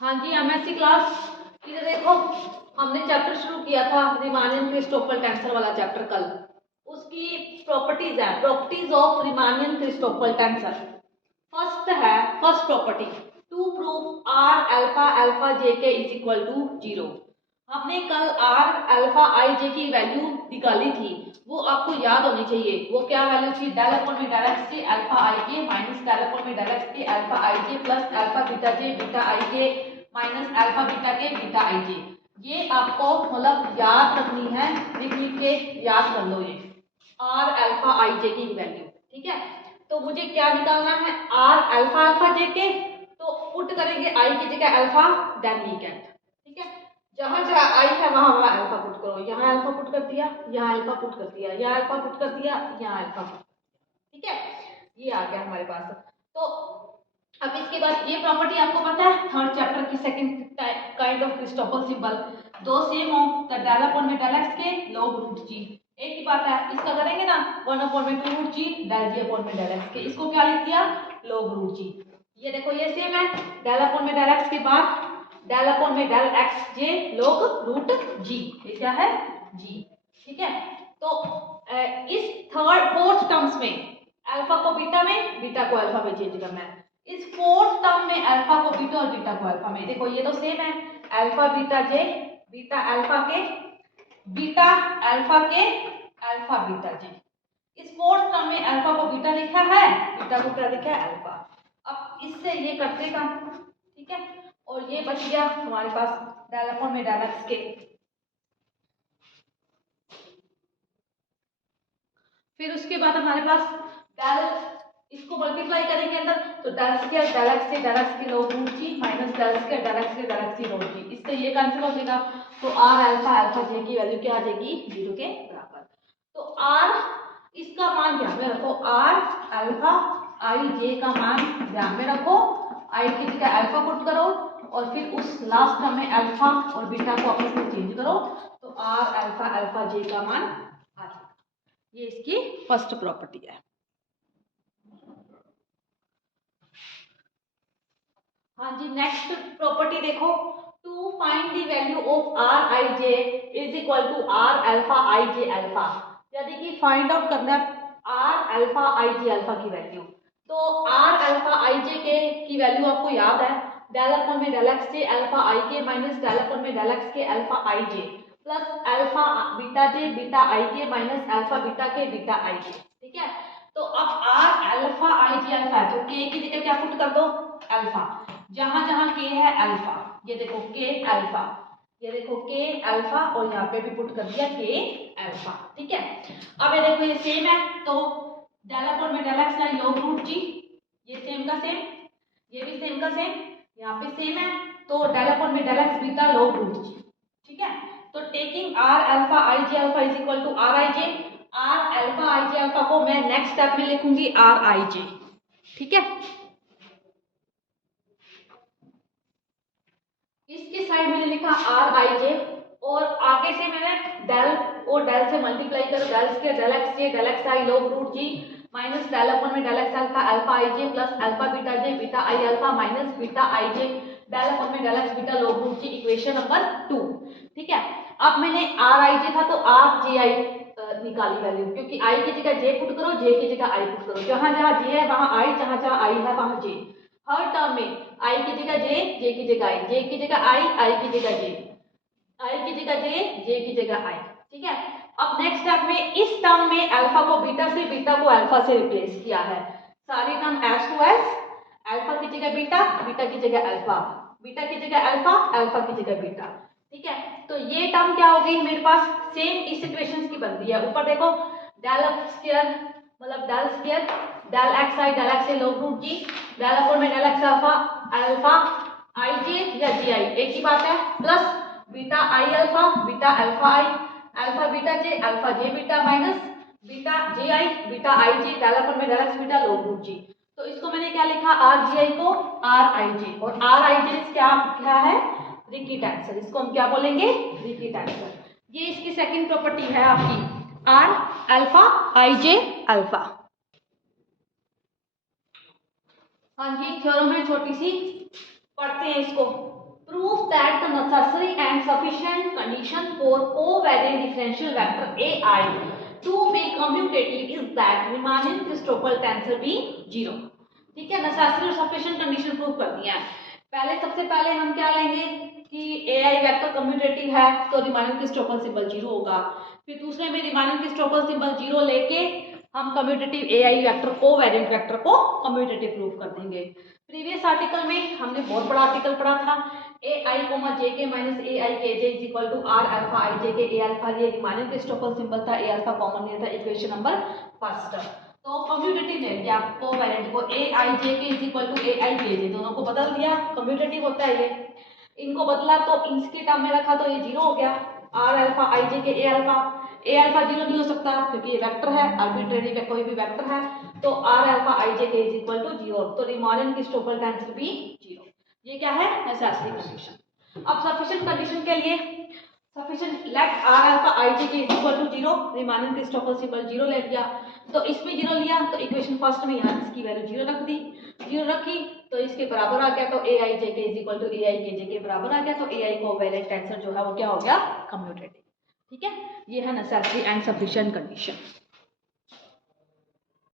हाँ जी, MSc class. इधर देखो, हमने चैप्टर शुरू किया था रीमानियन क्रिस्टोफल टेंसर वाला चैप्टर कल। उसकी प्रॉपर्टीज है, properties of Riemannian Christoffel tensor. First property, to prove R alpha alpha J K is equal to 0। हमने कल आर अल्फा आई जे की वैल्यू निकाली थी, वो आपको याद होनी चाहिए। वो क्या वैल्यू थी? डेल अपॉन में del X K alpha I K minus del upon में del X K alpha I के plus alpha beta J beta I K minus alpha beta K beta I जे। ये आपको मतलब याद रखनी है, लिख के याद कर लो ये आर अल्फा आई जे की वैल्यू। ठीक है, तो मुझे क्या निकालना है? आर अल्फा अल्फा जे के, तो पुट करेंगे आई की जगह अल्फा, देन वी कैन। ठीक है, जहां जहां आई है वहां वहां अल्फा पुट करो। यहाँ अल्फा पुट कर दिया, यहाँ अल्फा पुट कर दिया, यहाँ अल्फा पुट कर दिया, यहाँ अल्फा पुट। ठीक है, ये आ गया हमारे पास। तो अब इसके बाद ये प्रॉपर्टी आपको पता है, थर्ड चैप्टर की second kind of Christoffel symbol, दो सेम हो द डेल अपॉन में डेल एक्स के log रूट जी। एक ही बात है, इसका करेंगे ना 1 अपॉन में 2 रूट जी डेल जी अपॉन में डेल एक्स के, इसको क्या लिख दिया? log रूट जी। ये देखो ये सेम है, डेल अपॉन में डेल एक्स के बाद डेल अपॉन में डेल एक्स जे log रूट जी, ये क्या है? जी। ठीक है, तो इस फोर्थ टर्म्स में अल्फा को बीटा में, बीटा को अल्फा में चेंज करना है। इस फोर्थ टर्म में अल्फा को बीटा और बीटा को अल्फा में, देखो ये तो सेम है, alpha beta J, beta alpha के, बीटा अल्फा के, अल्फा बीटा जे। इस फोर्थ टर्म में अल्फा को बीटा लिखा है, बीटा को क्या लिखा है? अल्फा। अब इससे ये करते काम। ठीक है, और ये बच गया हमारे पास डेल अपॉन में डेल एक्स के। फिर उसके बाद हमारे पास डेल, इसको मल्टीप्लाई करेंगे अंदर, तो del square del X K del X की log root G minus del square del X K del X की log जी। इससे ये कैंसिल हो जाएगा, तो आर अल्फा अल्फा जे की वैल्यू क्या आ जाएगी? 0 के बराबर। तो आर, इसका मान ध्यान में रखो, आर अल्फा आई जे का मान ध्यान में रखो, आई की जगह अल्फा पुट करो और फिर उस लास्ट टर्म में अल्फा और बीटा को आपस में चेंज करो, तो आर अल्फा अल्फा जे का मान आ जाएगा। ये इसकी फर्स्ट प्रॉपर्टी है। हाँ जी, नेक्स्ट प्रॉपर्टी देखो, to find the value of R I J is equal to R alpha I J alpha. यदि कि फाइंड आउट करना है R alpha I J alpha की वैल्यू, तो R alpha I J K की value आपको याद है, डेल अपॉन में del X J alpha I K minus del upon में del X K alpha I J plus alpha beta J beta I K minus alpha beta K beta I J. ठीक है, तो अब R alpha I J alpha है, तो के की जगह क्या पुट कर दो? अल्फा। जहां जहां के है अल्फा, ये देखो के अल्फा, ये देखो के अल्फा, और यहाँ पे भी पुट कर दिया के अल्फा। ठीक है, अब ये देखो ये सेम है, तो डेल अपॉन में डेल एक्स का log रूट जी, ये सेम का सेम, ये भी सेम का सेम, यहाँ पे सेम है, तो डेल अपॉन में del X beta log root G. ठीक है, तो taking R alpha I J alpha is equal to R I J, R alpha I J alpha को मैं नेक्स्ट स्टेप में लिखूंगी आर आई जे। ठीक है, इसके साइड में लिखा आर आई जे, और आगे से मैंने डेल और डेल से मल्टीप्लाई करो, del K del X J del X I log root G minus del upon में del X alpha alpha I J plus alpha beta J beta I alpha minus beta I J del upon में del X beta log root G, equation number 2। ठीक है, अब मैंने are I जे था तो R J आई निकाली value, क्योंकि आई की जगह जे पुट करो, जे की जगह आई पुट करो, जहां जहां जे है वहां आई, जहां जहां आई है वहां जे। हर टर्म में आई की जगह जे की जगह आई, जे की जगह आई की जगह जे, आई की जगह जे की जगह आई। ठीक है, अब नेक्स्ट स्टेप में इस टर्म में अल्फा को बीटा से, बीटा को अल्फा से रिप्लेस किया है। सारी term S to S, alpha की जगह बीटा, बीटा की जगह अल्फा, बीटा की जगह अल्फा, अल्फा की जगह बीटा। ठीक है, तो ये टर्म क्या हो गई मेरे पास? सेम इस इक्वेशन की बन रही है। ऊपर देखो डेल स्क्वायर मतलब del square del X I del X log root G del upon में del X alpha alpha I J या जी आई, एक ही बात है, plus beta I alpha beta alpha I alpha beta J beta minus beta J I beta I J del upon में del X beta log root G. तो इसको मैंने क्या लिखा? आर जी आई को आर आई जे, और आर आई जे क्या है? Repeat answer. इसको हम क्या बोलेंगे? Repeat answer. ये इसकी सेकंड प्रॉपर्टी है आपकी R alpha I J alpha. हाँ जी, थ्योरम है छोटी सी, पढ़ते हैं इसको। Proof that the necessary and sufficient condition for covariant differential vector AI to be commutative is that Riemannian Christoffel tensor be 0। ठीक है, नेसेसरी और सफिशिएंट कंडीशन प्रूफ कर दिया है। पहले सबसे पहले हम क्या लेंगे कि AI वेक्टर कम्यूटेटिव है तो रीमानिंग क्रिस्टोफल सिंबल 0 होगा। फिर दूसरे में रीमानिंग क्रिस्टोफल सिंबल 0 लेके हम कम्यूटेटिव AI वेक्टर को वेरिएंट वेक्टर को कम्यूटेटिव प्रूफ कर देंगे। प्रीवियस आर्टिकल में हमने बहुत बड़ा आर्टिकल पढ़ा था, AI, JK minus AI KJ is equal to R alpha IJ K A alpha, ये रीमानिंग क्रिस्टोफल सिंबल था, A अल्फा कॉमन लिया था इक्वेशन नंबर फर्स्ट। तो कम्यूटेटिव ले लिया कोवेरिएंट को, AI JK is equal to AI KJ, दोनों को बदल दिया, कम्यूटेटिव होता है ये। इनको बदला तो इसके टर्म में रखा तो ये 0 हो गया, R alpha IJ K A alpha. A alpha 0 नहीं हो सकता क्योंकि ये वेक्टर है, आर्बिट्रेरी का कोई भी वेक्टर है, तो R alpha IJ K is equal to 0, तो रीमानिंग क्रिस्टोफल टेंसर भी 0। ये क्या है, नेसेसरी कंडीशन। अब सफिशिएंट कंडीशन के लिए sufficient let R alpha IJ K is equal to 0, Riemannian Christoffel symbol 0 ले लिया, तो इसमें 0 लिया तो इक्वेशन फर्स्ट में यहाँ इसकी वैल्यू 0 रख दी, 0 रखी तो इसके बराबर आ गया, तो AI JK is equal to AI KJ के बराबर आ गया, तो AI कोवेरिएंट टेंसर जो है वो क्या हो गया, कम्यूटेटिव। ठीक है, ये है नेसेसरी एंड सफिशिएंट कंडीशन।